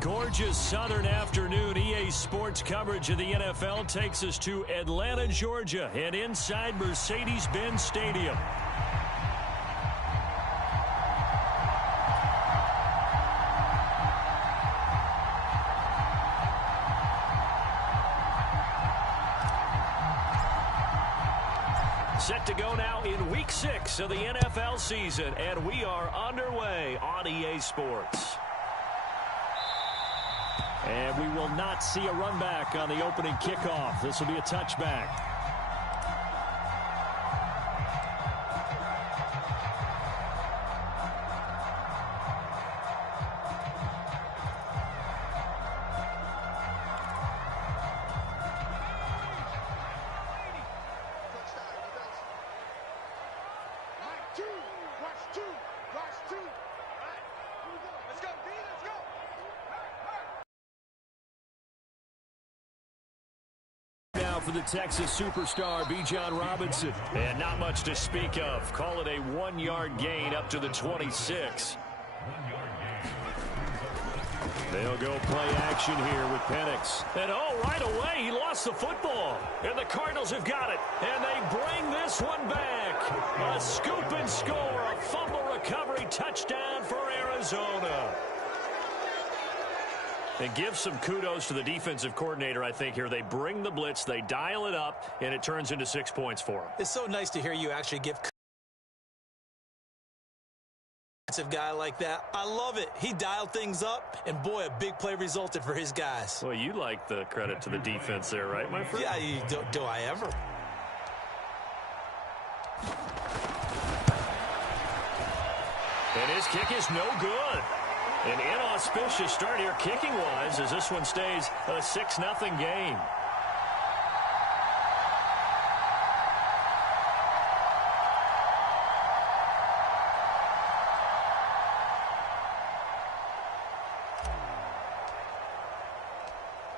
gorgeous southern afternoon. EA Sports coverage of the NFL takes us to Atlanta, Georgia, and inside Mercedes-Benz Stadium. Set to go now in Week 6 of the NFL season, and we are underway on EA Sports. And we will not see a run back on the opening kickoff. This will be a touchback. For the Texas superstar, Bijan Robinson. And not much to speak of. Call it a 1-yard gain up to the 26. They'll go play action here with Penix. And right away, he lost the football. And the Cardinals have got it. And they bring this one back. A scoop and score, a fumble recovery touchdown for Arizona. And give some kudos to the defensive coordinator, I think, here. They bring the blitz, they dial it up, and it turns into 6 points for them. It's so nice to hear you actually give a guy like that. I love it. He dialed things up, and boy, a big play resulted for his guys. Well, you like the credit to the defense there, right, my friend? Yeah, do I ever? And his kick is no good. An inauspicious start here kicking-wise as this one stays a 6-0 game.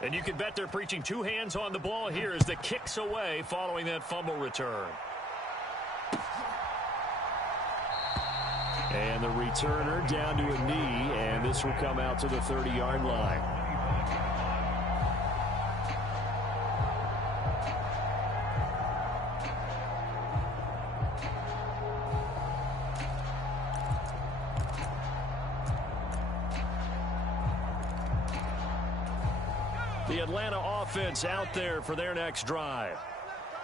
And you can bet they're preaching two hands on the ball here as the kick's away following that fumble return. And the returner down to a knee, and this will come out to the 30-yard line. The Atlanta offense out there for their next drive.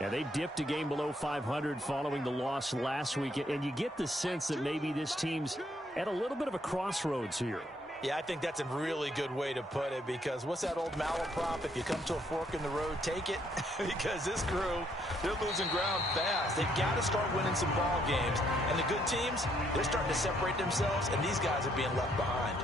Yeah, they dipped a game below 500 following the loss last week, and you get the sense that maybe this team's at a little bit of a crossroads here. Yeah, I think that's a really good way to put it, because what's that old malaprop? If you come to a fork in the road, take it. Because this crew, they're losing ground fast. They've got to start winning some ball games. And the good teams, they're starting to separate themselves, and these guys are being left behind.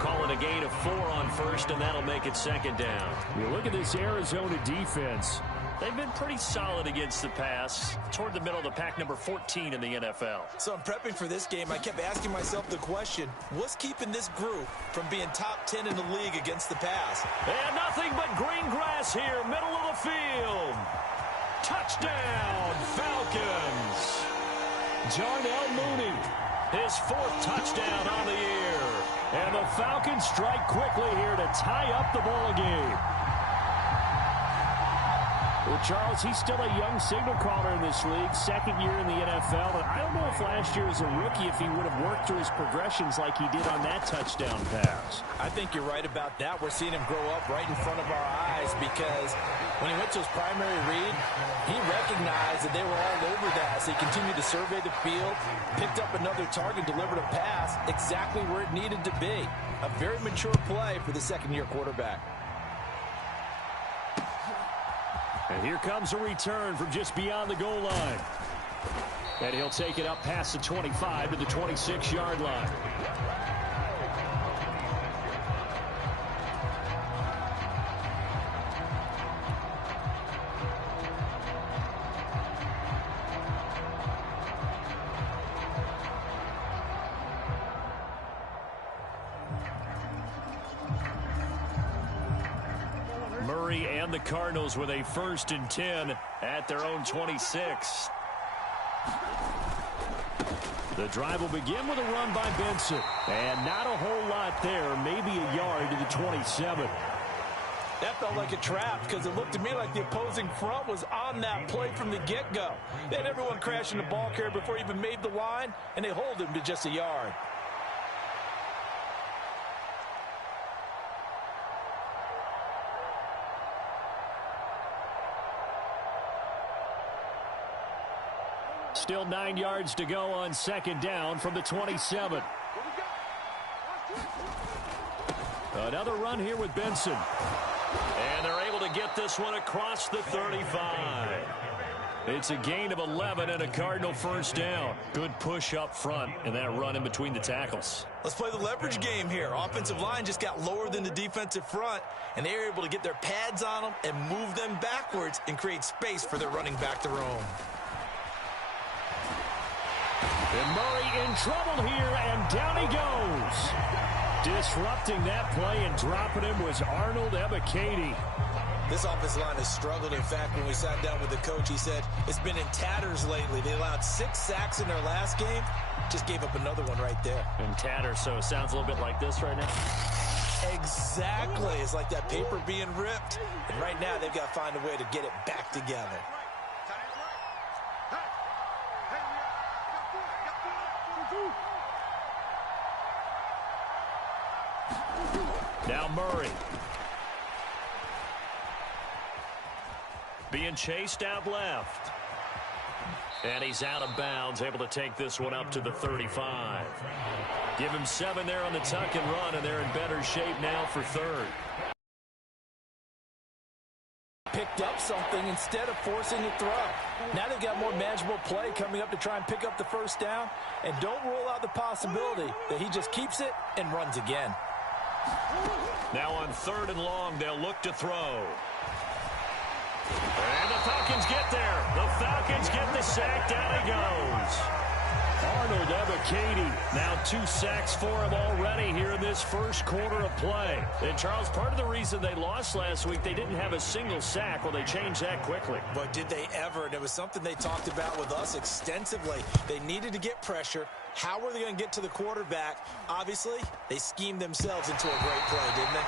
Call it a gain of 4 on first, and that'll make it second down. You look at this Arizona defense. They've been pretty solid against the pass, toward the middle of the pack, number 14 in the NFL. So I'm prepping for this game. I kept asking myself the question, what's keeping this group from being top 10 in the league against the pass? And nothing but green grass here, middle of the field. Touchdown, Falcons. Darnell Mooney, his 4th touchdown on the year. And the Falcons strike quickly here to tie up the ball game. Well, Charles, he's still a young signal caller in this league, second year in the NFL. And I don't know if last year as a rookie, if he would have worked through his progressions like he did on that touchdown pass. I think you're right about that. We're seeing him grow up right in front of our eyes, because when he went to his primary read, he recognized that they were all over that. So he continued to survey the field, picked up another target, delivered a pass exactly where it needed to be. A very mature play for the second-year quarterback. And here comes a return from just beyond the goal line. And he'll take it up past the 25 to the 26-yard line. Murray and the Cardinals with a 1st and 10 at their own 26. The drive will begin with a run by Benson. And not a whole lot there, maybe a yard to the 27. That felt like a trap because it looked to me like the opposing front was on that play from the get-go. They had everyone crashing the ball carrier before he even made the line, and they hold him to just a yard. Still 9 yards to go on second down from the 27. Another run here with Benson. And they're able to get this one across the 35. It's a gain of 11 and a Cardinal first down. Good push up front and that run in between the tackles. Let's play the leverage game here. Offensive line just got lower than the defensive front, and they were able to get their pads on them and move them backwards and create space for their running back to roam. And Murray in trouble here, and down he goes. Disrupting that play and dropping him was Arnold Ebiketie. This offensive line has struggled. In fact, when we sat down with the coach, he said it's been in tatters lately. They allowed 6 sacks in their last game. Just gave up another one right there. In tatters, so it sounds a little bit like this right now. Exactly. It's like that paper being ripped. And right now, they've got to find a way to get it back together. Now Murray. Being chased out left. And he's out of bounds, able to take this one up to the 35. Give him 7 there on the tuck and run, and they're in better shape now for third. Picked up something instead of forcing a throw. Now they've got more manageable play coming up to try and pick up the first down. And don't rule out the possibility that he just keeps it and runs again. Now on 3rd and long, they'll look to throw. And the Falcons get there. The Falcons get the sack. Down he goes. Arnold Ebiketie. Now 2 sacks for him already here in this first quarter of play. And, Charles, part of the reason they lost last week, they didn't have a single sack. Well, they changed that quickly. But did they ever? And it was something they talked about with us extensively. They needed to get pressure. How were they going to get to the quarterback? Obviously, they schemed themselves into a great play, didn't they?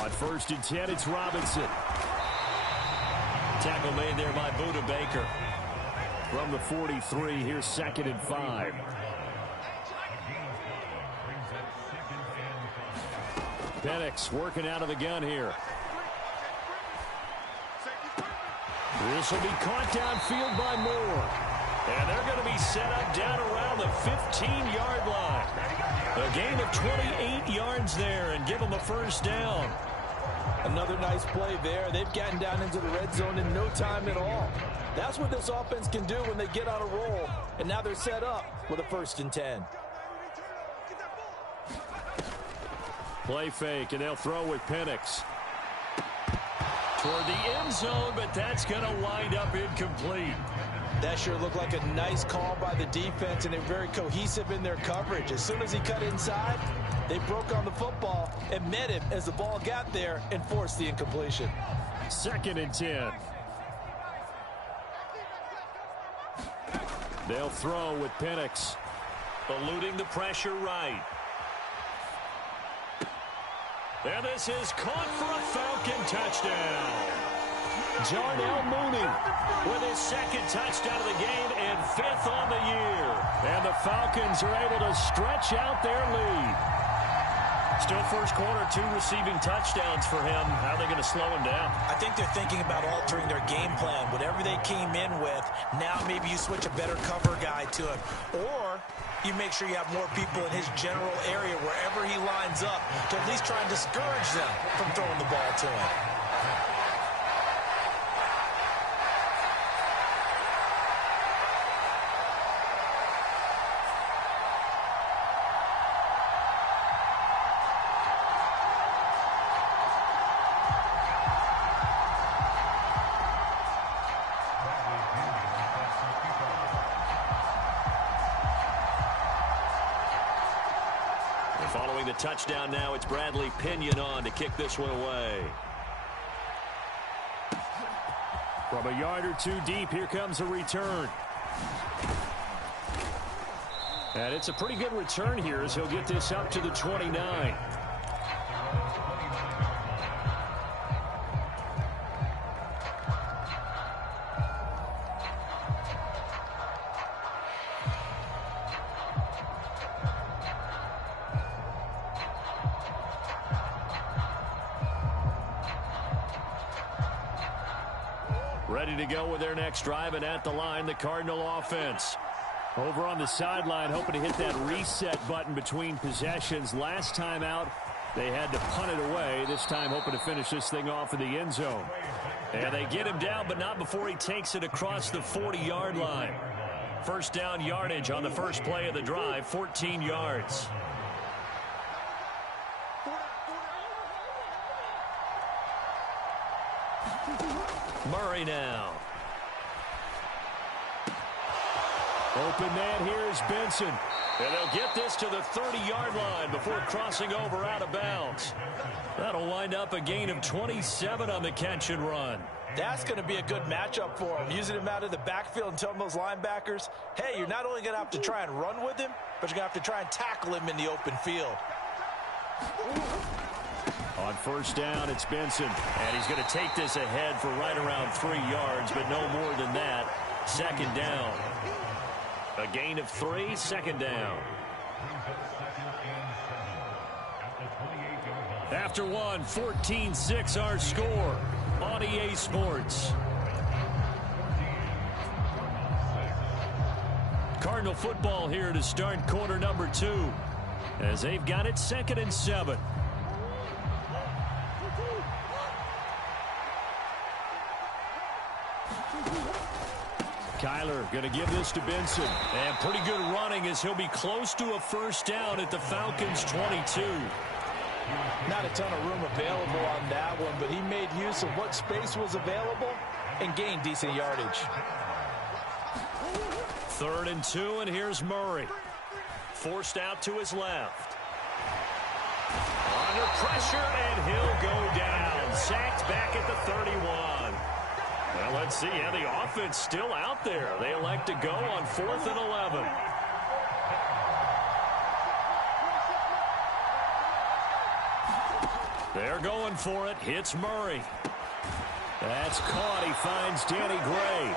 On 1st and 10, it's Robinson. Tackle made there by Budda Baker. From the 43, here's 2nd and 5. Penix working out of the gun here. This will be caught downfield by Moore. And they're going to be set up down around the 15-yard line. A gain of 28 yards there and give them a first down. Another nice play there. They've gotten down into the red zone in no time at all. That's what this offense can do when they get on a roll. And now they're set up with a 1st and 10. Play fake, and they'll throw with Penix. Toward the end zone, but that's going to wind up incomplete. That sure looked like a nice call by the defense, and they're very cohesive in their coverage. As soon as he cut inside, they broke on the football and met him as the ball got there and forced the incompletion. 2nd and 10. They'll throw with Penix. Eluding the pressure right. And this is caught for a Falcon touchdown. Darnell Mooney with his 2nd touchdown of the game and 5th on the year. And the Falcons are able to stretch out their lead. Still first quarter, 2 receiving touchdowns for him. How are they going to slow him down? I think they're thinking about altering their game plan. Whatever they came in with, now maybe you switch a better cover guy to him. Or you make sure you have more people in his general area wherever he lines up to at least try and discourage them from throwing the ball to him. Following the touchdown now, it's Bradley Pinion on to kick this one away. From a yard or two deep, here comes a return. And it's a pretty good return here as he'll get this up to the 29. Ready to go with their next drive, and at the line, the Cardinal offense. Over on the sideline, hoping to hit that reset button between possessions. Last time out, they had to punt it away. This time, hoping to finish this thing off in the end zone. And they get him down, but not before he takes it across the 40-yard line. First down yardage on the first play of the drive, 14 yards. Murray now. Open man here is Benson. And they'll get this to the 30-yard line before crossing over out of bounds. That'll wind up a gain of 27 on the catch and run. That's going to be a good matchup for him. Using him out of the backfield and telling those linebackers, hey, you're not only going to have to try and run with him, but you're going to have to try and tackle him in the open field. On first down, it's Benson. And he's going to take this ahead for right around 3 yards, but no more than that. Second down. A gain of 3, second down. After one, 14-6 our score on EA Sports. Cardinal football here to start quarter number 2 as they've got it 2nd and 7. Kyler going to give this to Benson. And pretty good running as he'll be close to a first down at the Falcons' 22. Not a ton of room available on that one, but he made use of what space was available and gained decent yardage. 3rd and 2, and here's Murray. Forced out to his left. Under pressure, and he'll go down. Sacked back at the 31. Well, let's see how the offense still out there. They elect to go on 4th and 11. They're going for it. Hits Murray. That's caught. He finds Danny Gray.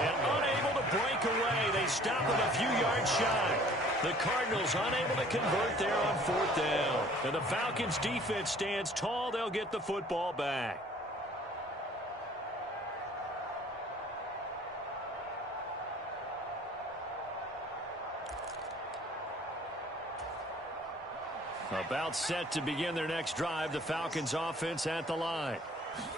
And unable to break away. They stop him a few yards shy. The Cardinals unable to convert there on 4th down. And the Falcons defense stands tall. They'll get the football back. About set to begin their next drive, the Falcons offense at the line.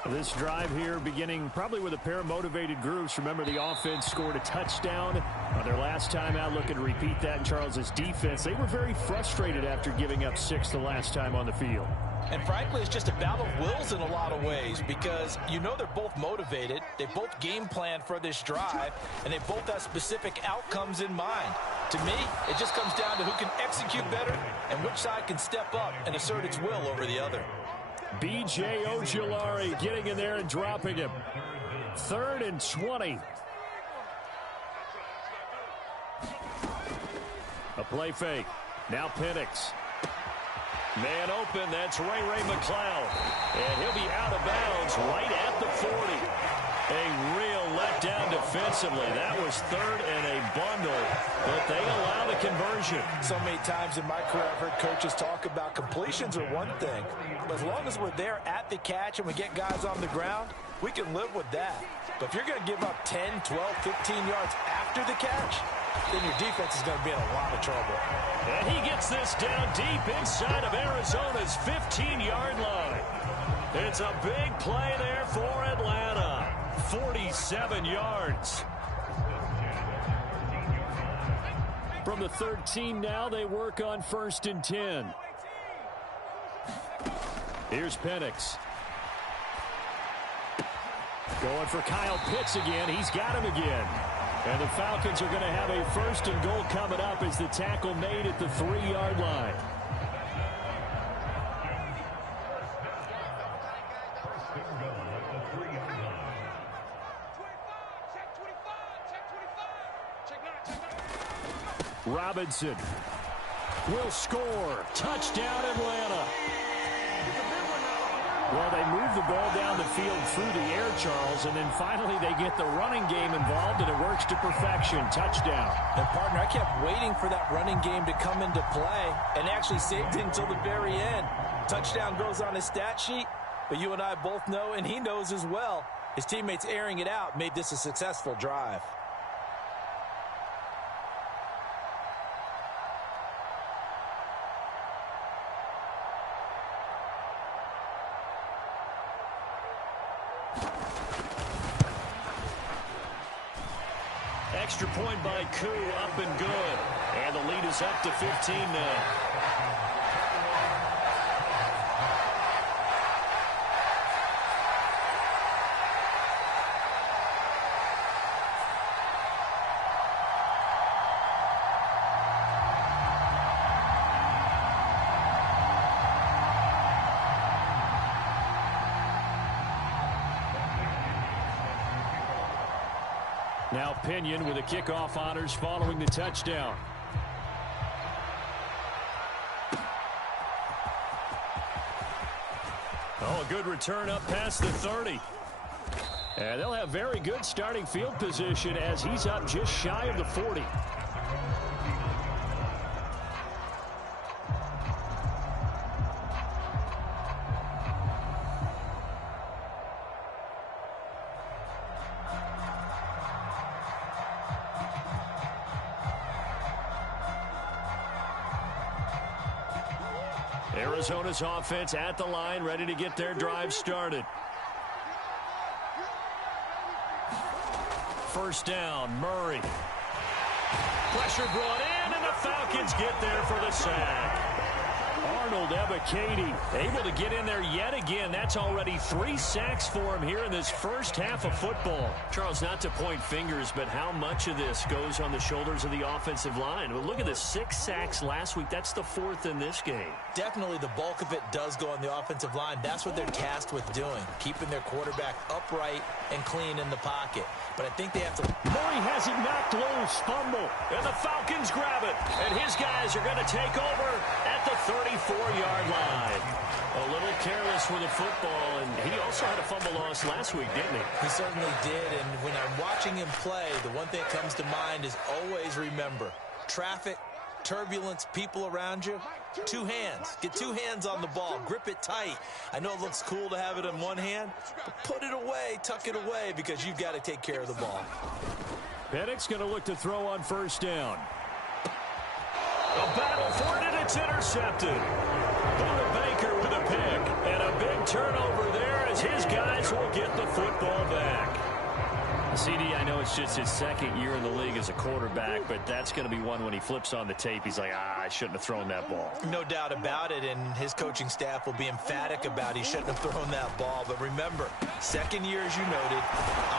This drive here beginning probably with a pair of motivated groups. Remember, the offense scored a touchdown on their last time out. Looking to repeat that in Charles's defense. They were very frustrated after giving up 6 the last time on the field. And frankly, it's just a battle of wills in a lot of ways because you know they're both motivated. They both game plan for this drive, and they both have specific outcomes in mind. To me, it just comes down to who can execute better and which side can step up and assert its will over the other. B.J. Ojulari getting in there and dropping him. 3rd and 20. A play fake. Now Penix. Man open, that's Ray McCloud. And he'll be out of bounds right at the 40. A real letdown defensively. That was 3rd and a bundle, but they allow the conversion. So many times in my career I've heard coaches talk about completions are one thing. But as long as we're there at the catch and we get guys on the ground, we can live with that. But if you're going to give up 10, 12, 15 yards after the catch, then your defense is going to be in a lot of trouble. And he gets this down deep inside of Arizona's 15-yard line. It's a big play there for Atlanta. 47 yards. From the 13 now, they work on 1st and 10. Here's Penix. Going for Kyle Pitts again. He's got him again. And the Falcons are going to have a 1st and goal coming up as the tackle made at the 3-yard line. Robinson will score. Touchdown, Atlanta. Well, they move the ball down the field through the air, Charles, and then finally they get the running game involved, and it works to perfection. Touchdown. And, partner, I kept waiting for that running game to come into play and actually saved it until the very end. Touchdown goes on his stat sheet, but you and I both know, and he knows as well, his teammates airing it out made this a successful drive. Extra point by Koo, up and good. And the lead is up to 15 now. Now Pinion with the kickoff honors following the touchdown. Oh, a good return up past the 30. And they'll have very good starting field position as he's up just shy of the 40. Arizona's offense at the line, ready to get their drive started. First down, Murray. Pressure brought in, and the Falcons get there for the sack. Arnold Ebiketie able to get in there yet again. That's already 3 sacks for him here in this first half of football. Charles, not to point fingers, but how much of this goes on the shoulders of the offensive line? Well, look at the 6 sacks last week. That's the 4th in this game. Definitely the bulk of it does go on the offensive line. That's what they're tasked with doing, keeping their quarterback upright and clean in the pocket. But I think they have to... Murray has it knocked loose. Fumble. And the Falcons grab it. And his guys are going to take over at the 34-yard line. A little careless with the football, and he also had a fumble loss last week, didn't he? He certainly did, and when I'm watching him play, the one thing that comes to mind is always remember, traffic, turbulence, people around you, 2 hands. Get 2 hands on the ball. Grip it tight. I know it looks cool to have it in one hand, but put it away, tuck it away, because you've got to take care of the ball. Penix going to look to throw on first down. A battle for it, and it's intercepted. Buda Baker with a pick, and a big turnover there as his guys will get the football back. CD, I know it's just his 2nd year in the league as a quarterback, but that's going to be one when he flips on the tape. He's like, I shouldn't have thrown that ball. No doubt about it, and his coaching staff will be emphatic about he shouldn't have thrown that ball. But remember, 2nd year, as you noted,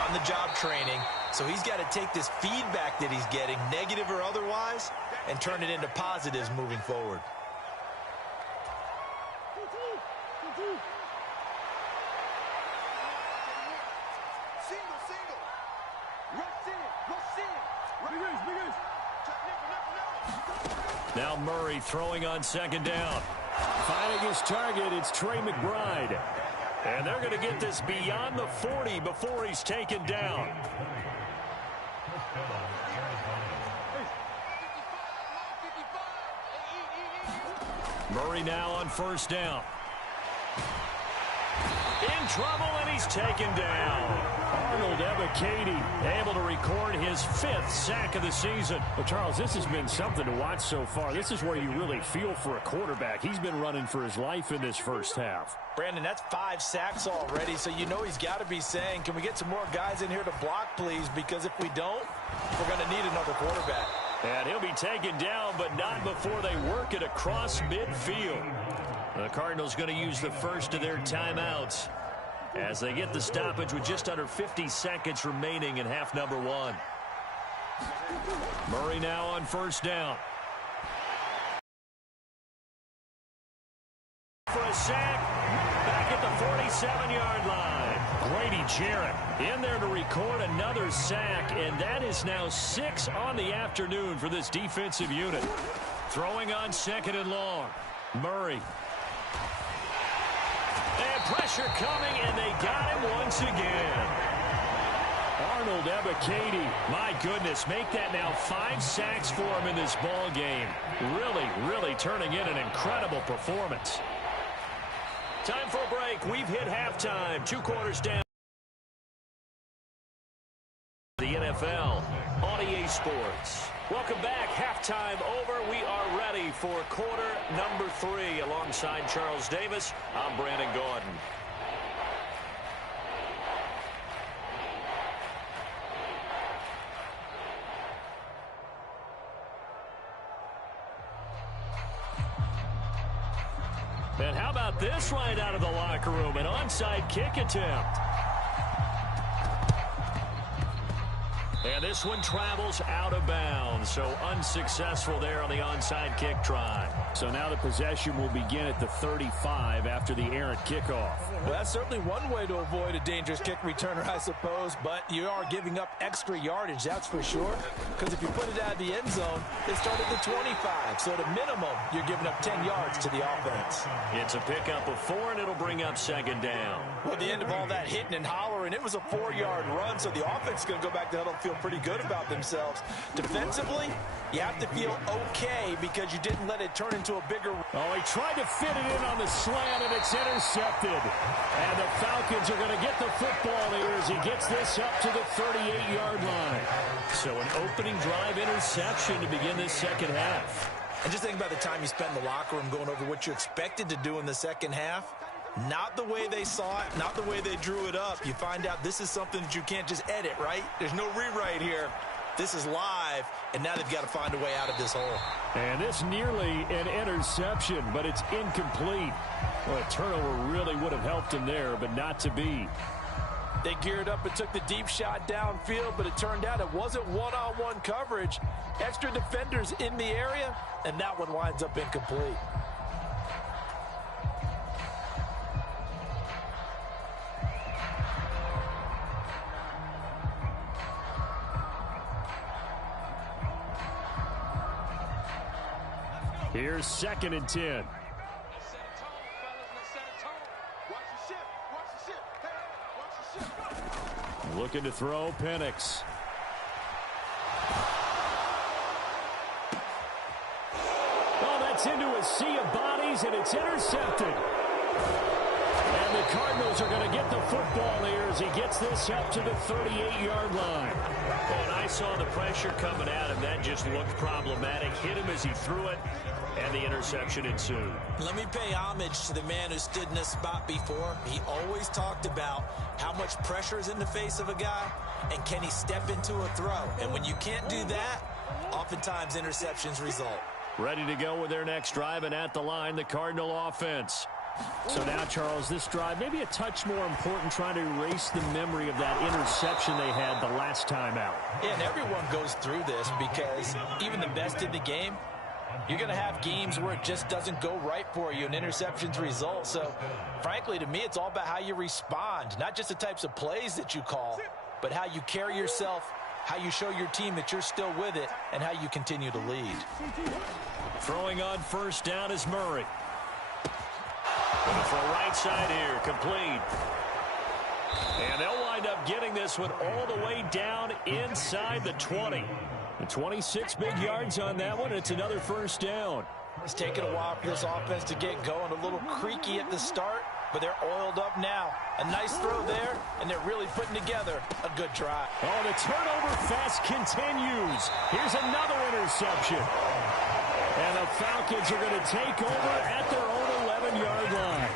on-the-job training, so he's got to take this feedback that he's getting, negative or otherwise, and turn it into positives moving forward. Now Murray throwing on 2nd down. Finding his target, it's Trey McBride. And they're going to get this beyond the 40 before he's taken down. Murray now on first down. In trouble, and he's taken down. Arnold Ebiketie able to record his 5th sack of the season. But, Charles, this has been something to watch so far. This is where you really feel for a quarterback. He's been running for his life in this first half. Brandon, that's 5 sacks already, so you know he's got to be saying, can we get some more guys in here to block, please? Because if we don't, we're going to need another quarterback. And he'll be taken down, but not before they work it across midfield. The Cardinals going to use the first of their timeouts as they get the stoppage with just under 50 seconds remaining in half number 1. Murray now on first down. For a sack, back at the 47-yard line. Grady Jarrett in there to record another sack, and that is now 6 on the afternoon for this defensive unit. Throwing on second and long. Murray. And pressure coming, and they got him once again. Arnold Ebiketie, my goodness, make that now 5 sacks for him in this ball game. Really turning in an incredible performance. Time for a break. We've hit halftime. 2 quarters down. The NFL on EA Sports. Welcome back. Halftime over. We are ready for quarter number 3. Alongside Charles Davis, I'm Brandon Gaudin. And how about this right out of the locker room? An onside kick attempt. And this one travels out of bounds, so unsuccessful there on the onside kick try. So now the possession will begin at the 35 after the errant kickoff. Well, that's certainly one way to avoid a dangerous kick returner, I suppose, but you are giving up extra yardage, that's for sure, because if you put it out of the end zone, it started at the 25, so at a minimum, you're giving up 10 yards to the offense. It's a pickup of 4, and it'll bring up second down. Well, at the end of all that hitting and hollering, it was a 4-yard run, so the offense is going to go back to huddle and feel pretty good about themselves. Defensively, you have to feel okay because you didn't let it turn into a bigger... Oh, he tried to fit it in on the slant, and it's intercepted. And the Falcons are going to get the football here as he gets this up to the 38-yard line. So an opening drive interception to begin this second half. And just think about the time you spent in the locker room going over what you expected to do in the second half. Not the way they saw it, not the way they drew it up. You find out this is something that you can't just edit, right? There's no rewrite here. This is live, and now they've got to find a way out of this hole. And this nearly an interception, but it's incomplete. Well, a turnover really would have helped him there, but not to be. They geared up and took the deep shot downfield, but it turned out it wasn't one-on-one coverage. Extra defenders in the area, and that one winds up incomplete. Here's second and 10. Looking to throw, Penix. Oh, that's into a sea of bodies, and it's intercepted. And the Cardinals are going to get the football here as he gets this up to the 38-yard line. When I saw the pressure coming at him, that just looked problematic. Hit him as he threw it, and the interception ensued. Let me pay homage to the man who stood in this spot before. He always talked about how much pressure is in the face of a guy, and can he step into a throw. And when you can't do that, oftentimes interceptions result. Ready to go with their next drive, and at the line, the Cardinal offense. So now, Charles, this drive maybe a touch more important, trying to erase the memory of that interception they had the last time out. Yeah, and everyone goes through this because even the best in the game, you're going to have games where it just doesn't go right for you and interceptions result. So, frankly, to me, it's all about how you respond, not just the types of plays that you call, but how you carry yourself, how you show your team that you're still with it, and how you continue to lead. Throwing on first down is Murray. Going to throw right side here, complete. And they'll wind up getting this one all the way down inside the 20. And 26 big yards on that one. It's another first down. It's taken a while for this offense to get going. A little creaky at the start, but they're oiled up now. A nice throw there, and they're really putting together a good drive. Oh, the turnover fest continues. Here's another interception. And the Falcons are going to take over at their own 11-yard line.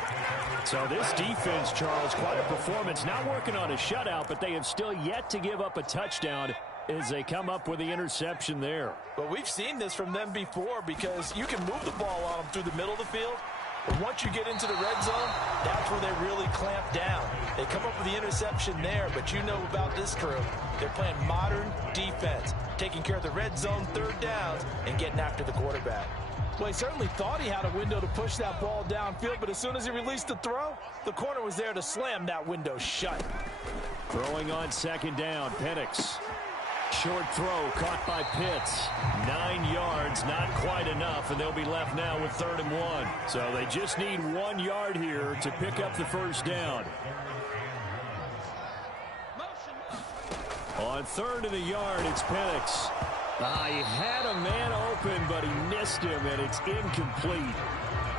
So this defense, Charles, quite a performance. Not working on a shutout, but they have still yet to give up a touchdown as they come up with the interception there. But we've seen this from them before because you can move the ball on them through the middle of the field. But once you get into the red zone, that's where they really clamp down. They come up with the interception there, but you know about this crew. They're playing modern defense, taking care of the red zone, third downs, and getting after the quarterback. Well, he certainly thought he had a window to push that ball downfield, but as soon as he released the throw, the corner was there to slam that window shut. Throwing on second down, Penix. Short throw caught by Pitts. 9 yards, not quite enough, and they'll be left now with 3rd and 1. So they just need 1 yard here to pick up the first down. On 3rd and a yard, it's Penix. He had a man open, but he missed him, and it's incomplete.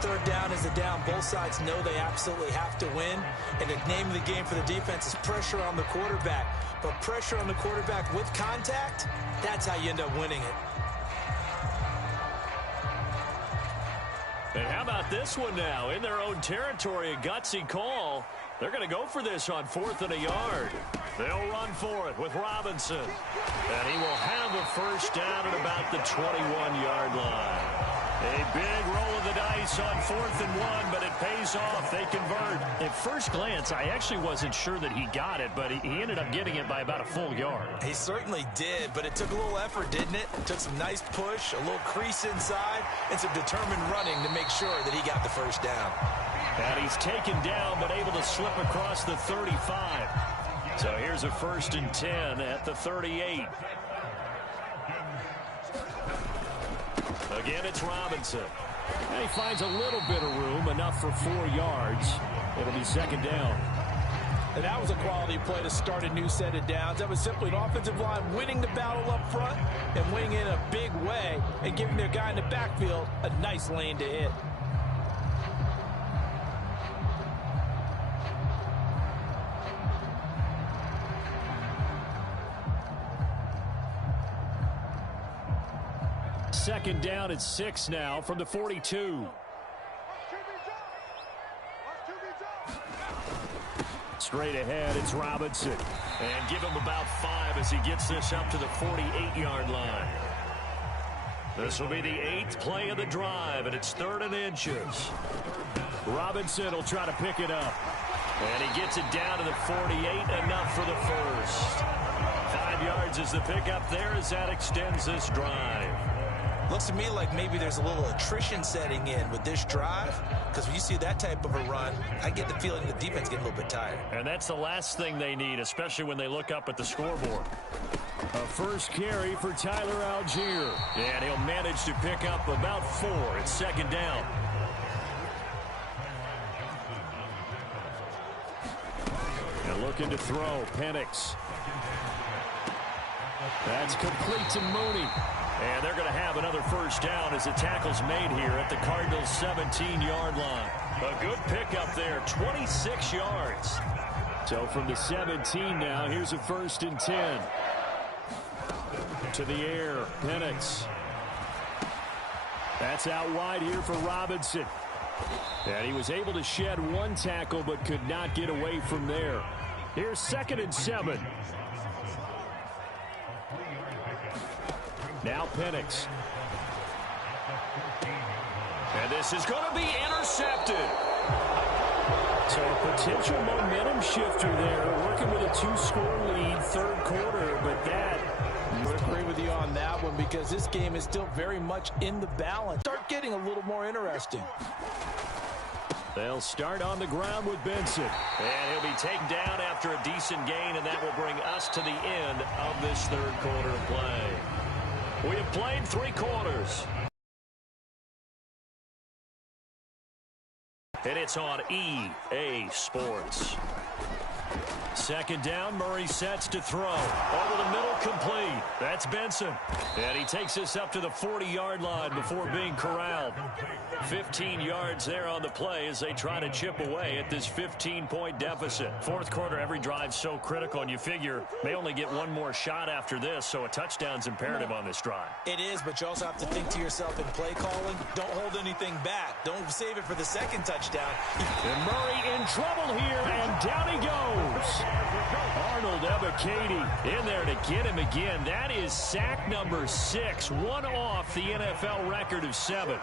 Third down is a down. Both sides know they absolutely have to win. And the name of the game for the defense is pressure on the quarterback. But pressure on the quarterback with contact, that's how you end up winning it. And how about this one now? In their own territory, a gutsy call. They're going to go for this on 4th and a yard. They'll run for it with Robinson. And he will have a first down at about the 21-yard line. A big roll of the dice on 4th and 1, but it pays off. They convert. At first glance, I actually wasn't sure that he got it, but he ended up getting it by about a full yard. He certainly did, but it took a little effort, didn't it? It took some nice push, a little crease inside, and some determined running to make sure that he got the first down. And he's taken down, but able to slip across the 35. So here's a 1st and 10 at the 38. Again, it's Robinson. And he finds a little bit of room, enough for 4 yards. It'll be 2nd down. And that was a quality play to start a new set of downs. That was simply an offensive line winning the battle up front and winning in a big way and giving their guy in the backfield a nice lane to hit. Second down at 6 now from the 42. Straight ahead, it's Robinson. And give him about 5 as he gets this up to the 48-yard line. This will be the 8th play of the drive, and it's 3rd and inches. Robinson will try to pick it up. And he gets it down to the 48, enough for the first. 5 yards is the pickup there as that extends this drive. Looks to me like maybe there's a little attrition setting in with this drive, because when you see that type of a run, I get the feeling the defense getting a little bit tired. And that's the last thing they need, especially when they look up at the scoreboard. A first carry for Tyler Algier. And he'll manage to pick up about 4. It's 2nd down. And looking to throw, Penix. That's complete to Mooney. And they're going to have another first down as the tackle's made here at the Cardinals' 17-yard line. A good pickup there, 26 yards. So from the 17 now, here's a 1st and 10. To the air, Penix. That's out wide here for Robinson. And he was able to shed 1 tackle but could not get away from there. Here's 2nd and 7. Now Penix. And this is going to be intercepted. So a potential momentum shifter there, working with a 2-score lead, 3rd quarter, but that... I agree with you on that one because this game is still very much in the balance. Start getting a little more interesting. They'll start on the ground with Benson. And he'll be taken down after a decent gain, and that will bring us to the end of this 3rd quarter of play. We have played 3 quarters. And it's on EA Sports. 2nd down, Murray sets to throw. Over the middle Complete. That's Benson. And he takes us up to the 40-yard line before being corralled. 15 yards there on the play as they try to chip away at this 15-point deficit. Fourth quarter, every drive so critical, and you figure may only get one more shot after this, so a touchdown's imperative on this drive. It is, but you also have to think to yourself in play calling, don't hold anything back. Don't save it for the second touchdown. And Murray in trouble here, and down he goes. Arnold Ebiketie in there to get him again. That is sack number 6, one off the NFL record of 7.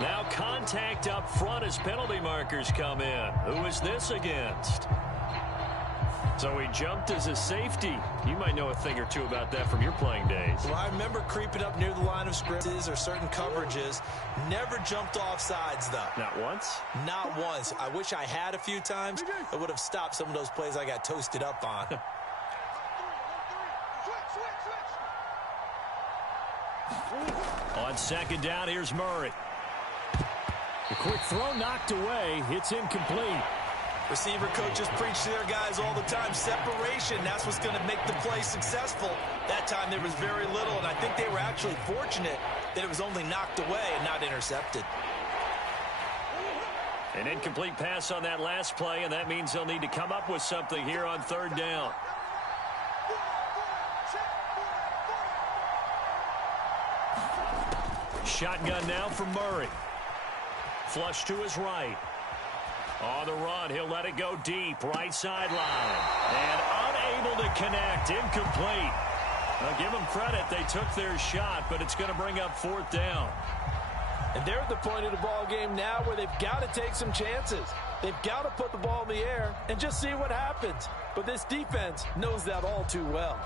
Now contact up front as penalty markers come in. Who is this against? So he jumped as a safety. You might know a thing or two about that from your playing days. Well, I remember creeping up near the line of scrimmage or certain coverages. Never jumped off sides, though. Not once? Not once. I wish I had a few times. It would have stopped some of those plays I got toasted up on. On second down, here's Murray. The quick throw knocked away. It's incomplete. Receiver coaches preach to their guys all the time. Separation, that's what's going to make the play successful. That time there was very little, and I think they were actually fortunate that it was only knocked away and not intercepted. An incomplete pass on that last play, and that means they'll need to come up with something here on third down. Shotgun now from Murray. Flush to his right. On the run, he'll let it go deep, right sideline. And unable to connect, incomplete. Now give them credit, they took their shot, but it's going to bring up fourth down. And they're at the point of the ball game now where they've got to take some chances. They've got to put the ball in the air and just see what happens. But this defense knows that all too well.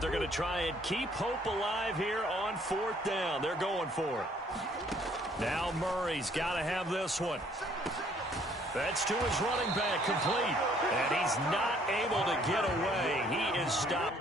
They're going to try and keep hope alive here on fourth down. They're going for it. Now Murray's got to have this one. That's to his running back, complete. And he's not able to get away. He is stopped.